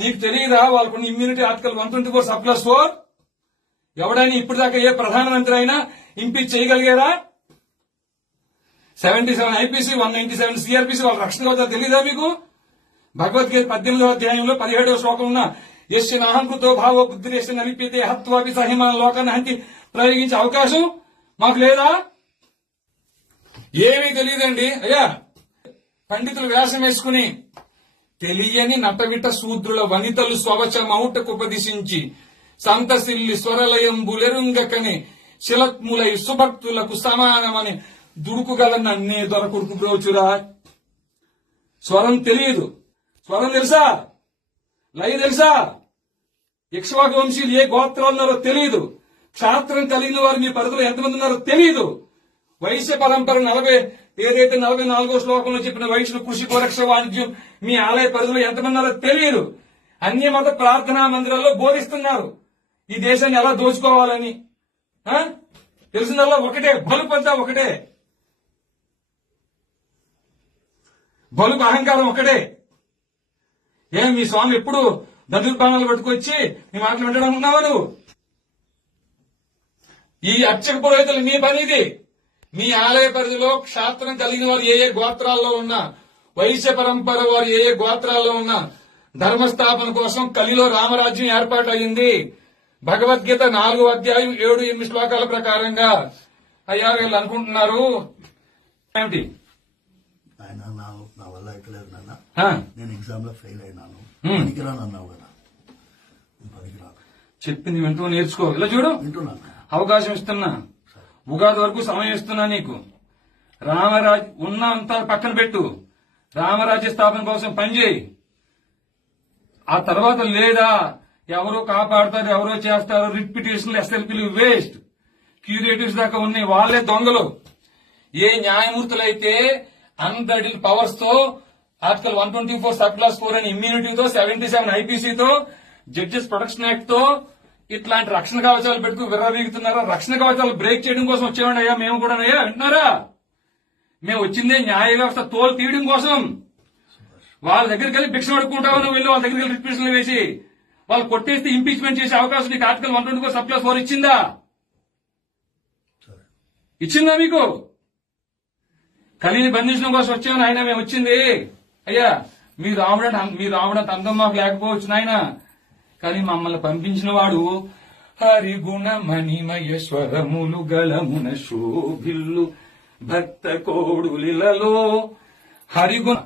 నీకు తెలియదా వాళ్ళకున్న ఇమ్యూనిటీ ఆర్టికల్ 124(4) ఎవడైనా ఇప్పటిదాకా ఏ ప్రధానమంత్రి అయినా ఇంపీచ్ చేయగలిగారా? 77 ఐపీసీ 197 సిఆర్పీసీ వాళ్ళ రక్షణ కవచాలు తెలియదా మీకు? భగవద్గీత 18వ అధ్యాయంలో 17వ శ్లోకం ఉన్న యస్య నాహంకృతో భావో బుద్ధిరేష నలిపితే హత్వాపి సహిమాన లోకాన్ని హంతి ప్రయోగించే అవకాశం మాకు లేదా? ఏమీ తెలియదండి. అయ్యా, పండితులు వ్యాసం వేసుకుని తెలియని నటవిట శూద్రుల వనితలు స్వవచమౌటకుపదిశించి సంతసిల్లి స్వరలయంబులెరుంగకని శిలత్ములై సుభక్తులకు సమానమని దుడుకుగలన్న అన్నీ దొరకుడుకు బ్రోచురా. స్వరం తెలియదు. స్వరం తెలుసా? లయ తెలుసా? ఇక్ష్వాకు వంశీయులు ఏ గోత్రాలు ఉన్నారో తెలియదు. క్షాత్రం కలిగిన వారు మీ పరిధిలో ఎంతమంది ఉన్నారో తెలియదు. వైశ్య పరంపర 44వ శ్లోకంలో చెప్పిన వైశ్యులు కృషి గోరక్ష వాణిజ్యం మీ ఆలయ పరిధిలో ఎంతమంది ఉన్నారో తెలియదు. అన్య మత ప్రార్థనా మందిరాల్లో బోధిస్తున్నారు ఈ దేశాన్ని ఎలా దోచుకోవాలని. తెలిసిందల్లా ఒకటే, బలుపు అంతా ఒకటే, బలుపు అహంకారం ఒకటే. ఏం మీ స్వామి ఎప్పుడు దదుర్బాణాలు పట్టుకొచ్చి మీ మాటలు వినడం ఉన్నావా నువ్వు? ఈ అర్చక పురోహితులు మీ పని ఇది. మీ ఆలయ పరిధిలో క్షాత్రం కలిగిన వారు ఏ గోత్రాల్లో ఉన్నా, వైశ్య పరంపర వారు ఏ గోత్రాల్లో ఉన్నా ధర్మస్థాపన కోసం కలిలో రామరాజ్యం ఏర్పాటు అయింది. భగవద్గీత 4వ అధ్యాయం 7-8 శ్లోకాల ప్రకారంగా. అయ్యా, వీళ్ళు అనుకుంటున్నారు ఏమిటి? నా వల్ల ఎక్కలేదు నాన్న, నేను ఎగ్జామ్ లో ఫెయిల్ అయినాను, పనికిరాను అన్నావు కదా. పనికిరాను చెప్పింది వింటూ నేర్చుకో. ఇలా చూడు, వింటున్నాను. అవకాశం ఇస్తున్నా, ఉగాది వరకు సమయం ఇస్తున్నా నీకు. రామరాజ్ ఉన్న అంతా పక్కన పెట్టు, రామరాజ్య స్థాపన కోసం పనిచేయి. ఆ తర్వాత లేదా ఎవరో కాపాడతారు, ఎవరో చేస్తారు, రిట్ పిటిషన్లు, ఎస్ఎల్పీలు వేస్ట్. క్యూరేటివ్స్ దాకా ఉన్నాయి, వాళ్లే దొంగలు. ఏ న్యాయమూర్తులైతే అన్బ్రైడల్ పవర్స్ తో ఆర్టికల్ 124(4) అని ఇమ్యూనిటీతో 77 ఐపీసీతో జడ్జెస్ ప్రొటెక్షన్ యాక్ట్ తో ఇట్లాంటి రక్షణ కవచాలు పెట్టుకు విర్రవీగుతున్నారా? రక్షణ కవచాలు బ్రేక్ చేయడం కోసం వచ్చేవాడి అయ్యా మేము కూడా. అయ్యా వింటున్నారా? మేము వచ్చిందే న్యాయ వ్యవస్థ తోలు తీయడం కోసం. వాళ్ళ దగ్గరికి వెళ్ళి భిక్ష పడుకుంటావు నువ్వు, వెళ్ళి వాళ్ళ దగ్గరికి వెళ్ళి రిట్పిషన్లు వేసి వాళ్ళు కొట్టేస్తే ఇంపీచ్మెంట్ చేసే అవకాశం నీకు ఆర్టికల్ 124(4) ఇచ్చిందా? ఇచ్చిందా మీకు? కలిని బంధించడం కోసం వచ్చామని ఆయన మేము వచ్చింది. అయ్యా, మీ రావడం అందం మాకు లేకపోవచ్చు నాయన, కానీ మమ్మల్ని పంపించిన వాడు హరిగుణ మణిమయ స్వరములు గళమున శోభిల్లు భక్త కోడులిలలో హరిగుణ